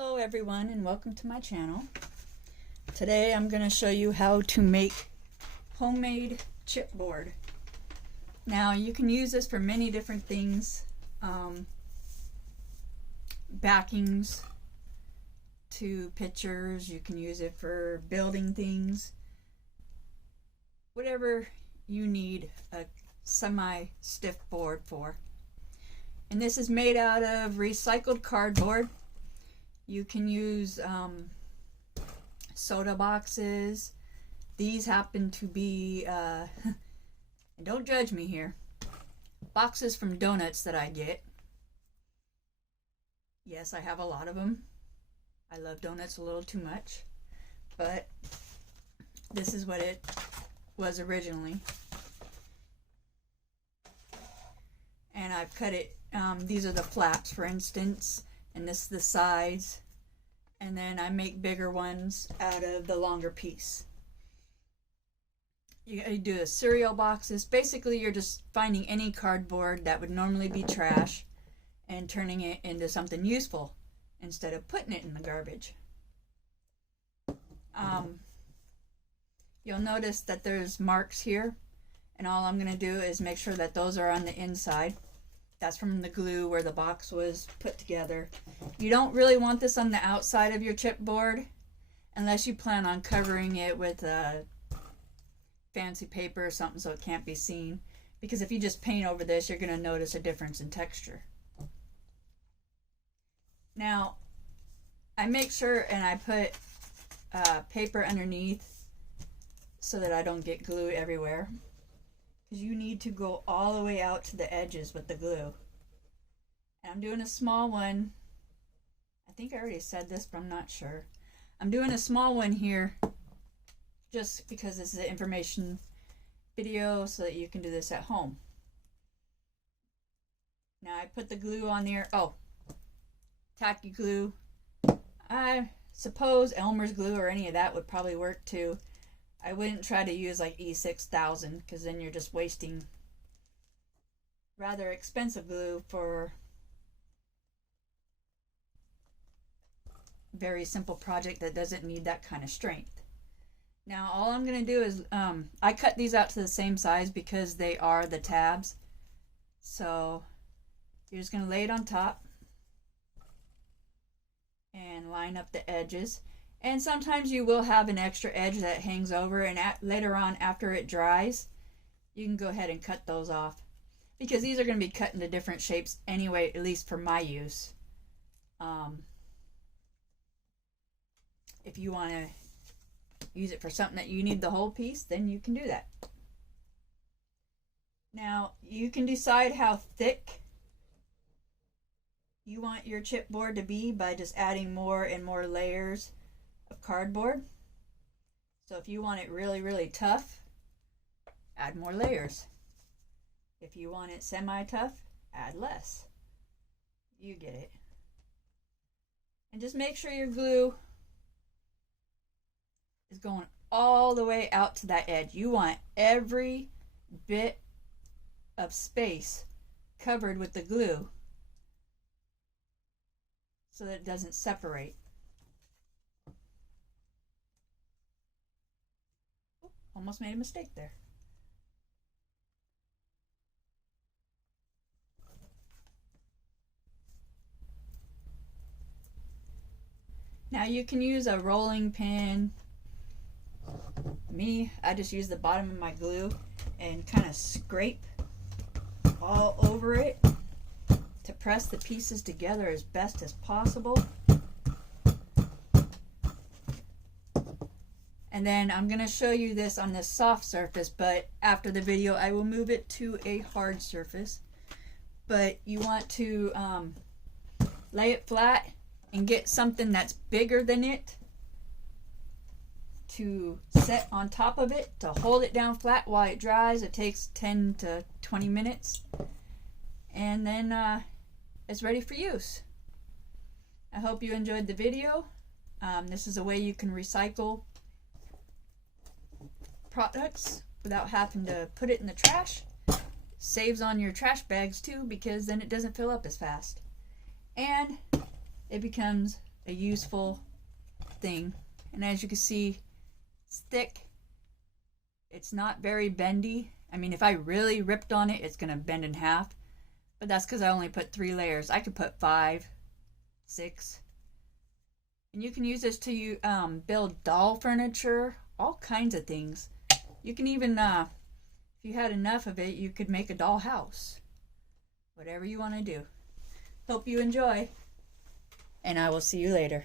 Hello everyone and welcome to my channel. Today I'm going to show you how to make homemade chipboard. Now you can use this for many different things, backings to pictures. You can use it for building things, whatever you need a semi-stiff board for. And this is made out of recycled cardboard. You can use soda boxes. These happen to be, and don't judge me here, boxes from donuts that I get. Yes, I have a lot of them. I love donuts a little too much, but this is what it was originally. And I've cut it, these are the flaps, for instance, and this is the sides, and then I make bigger ones out of the longer piece. You do a cereal boxes. Basically, you're just finding any cardboard that would normally be trash and turning it into something useful instead of putting it in the garbage. You'll notice that there's marks here, and all I'm going to do is make sure that those are on the inside. That's from the glue where the box was put together. You don't really want this on the outside of your chipboard unless you plan on covering it with a fancy paper or something so it can't be seen. Because if you just paint over this, you're going to notice a difference in texture. Now, I make sure and I put paper underneath so that I don't get glue everywhere. Because you need to go all the way out to the edges with the glue. And I'm doing a small one. I think I already said this, but I'm not sure. I'm doing a small one here just because this is an information video so that you can do this at home. Now I put the glue on there. Oh, tacky glue. I suppose Elmer's glue or any of that would probably work too. I wouldn't try to use like E6000 because then you're just wasting rather expensive glue for a very simple project that doesn't need that kind of strength. Now all I'm going to do is I cut these out to the same size because they are the tabs. So you're just going to lay it on top and line up the edges. And sometimes you will have an extra edge that hangs over, and later on after it dries you can go ahead and cut those off because these are going to be cut into different shapes anyway, at least for my use. If you want to use it for something that you need the whole piece, then you can do that. Now you can decide how thick you want your chipboard to be by just adding more and more layers of cardboard. So if you want it really tough, add more layers. If you want it semi-tough, add less. You get it. And just make sure your glue is going all the way out to that edge. You want every bit of space covered with the glue so that it doesn't separate. Almost made a mistake there. Now you can use a rolling pin. Me, I just use the bottom of my glue and kind of scrape all over it to press the pieces together as best as possible. And then I'm going to show you this on this soft surface, but after the video I will move it to a hard surface. But you want to lay it flat and get something that's bigger than it to set on top of it to hold it down flat while it dries. It takes 10 to 20 minutes. And then it's ready for use. I hope you enjoyed the video. This is a way you can recycle products without having to put it in the trash. Saves on your trash bags too, because then it doesn't fill up as fast. And it becomes a useful thing. And as you can see, it's thick. It's not very bendy. I mean, if I really ripped on it, it's going to bend in half. But that's because I only put 3 layers. I could put 5, 6. And you can use this to build doll furniture, all kinds of things. You can even, if you had enough of it, you could make a doll house. Whatever you want to do. Hope you enjoy. And I will see you later.